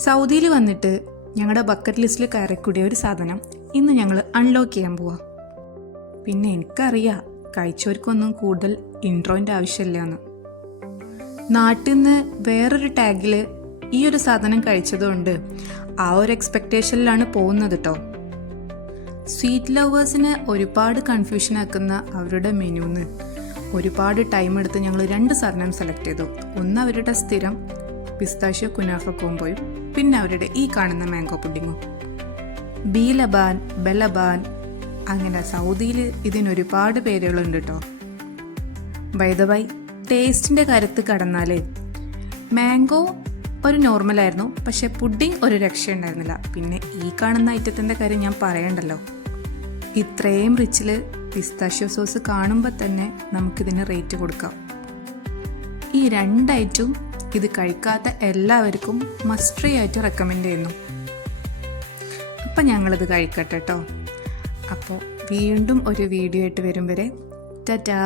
സൗദിയിൽ വന്നിട്ട് ഞങ്ങളുടെ ബക്കറ്റ് ലിസ്റ്റിൽ കയറിക്കൂടിയ ഒരു സാധനം ഇന്ന് ഞങ്ങൾ അൺലോക്ക് ചെയ്യാൻ പോവാം. പിന്നെ എനിക്കറിയാം കഴിച്ചവർക്കൊന്നും കൂടുതൽ ഇൻട്രോൻ്റെ ആവശ്യമില്ല എന്ന്. നാട്ടിൽ നിന്ന് വേറൊരു ടാഗിൽ ഈ ഒരു സാധനം കഴിച്ചതുകൊണ്ട് ആ ഒരു എക്സ്പെക്റ്റേഷനിലാണ് പോകുന്നത് കേട്ടോ. സ്വീറ്റ് ലവേഴ്സിന് ഒരുപാട് കൺഫ്യൂഷൻ ആക്കുന്ന അവരുടെ മെനുന്ന് ഒരുപാട് ടൈം എടുത്ത് ഞങ്ങൾ 2 സാധനം സെലക്ട് ചെയ്തു. ഒന്ന് അവരുടെ സ്ഥിരം പിസ്താഷ്യോ കുനാഫ കോംബോയും പിന്നെ അവരുടെ ഈ കാണുന്ന മാംഗോ പുഡിങ്ങും. ബി ലബാൻ, ബലബാൻ, അങ്ങനെ സൗദിയിൽ ഇതിനൊരുപാട് പേരുകളുണ്ട് കേട്ടോ. ബൈ ദ ബൈ, ടേസ്റ്റിൻ്റെ കാര്യത്തിൽ കടന്നാൽ മാംഗോ ഒരു നോർമലായിരുന്നു, പക്ഷെ പുഡിങ് ഒരു രക്ഷയുണ്ടായിരുന്നില്ല. പിന്നെ ഈ കാണുന്ന ഐറ്റത്തിൻ്റെ കാര്യം ഞാൻ പറയണ്ടല്ലോ. ഇത്രയും റിച്ചിൽ പിസ്താഷ്യോ സോസ് കാണുമ്പോൾ തന്നെ നമുക്കിതിന് റേറ്റ് കൊടുക്കാം. ഈ 2 ഐറ്റവും ഇത് കഴിക്കാത്ത എല്ലാവർക്കും മസ്റ്റ് ആയിട്ട് റെക്കമെൻഡ് ചെയ്യുന്നു. അപ്പം ഞങ്ങളിത് കഴിക്കട്ടെ കേട്ടോ. അപ്പോൾ വീണ്ടും ഒരു വീഡിയോ ആയിട്ട് വരും വരെ ടാറ്റാ.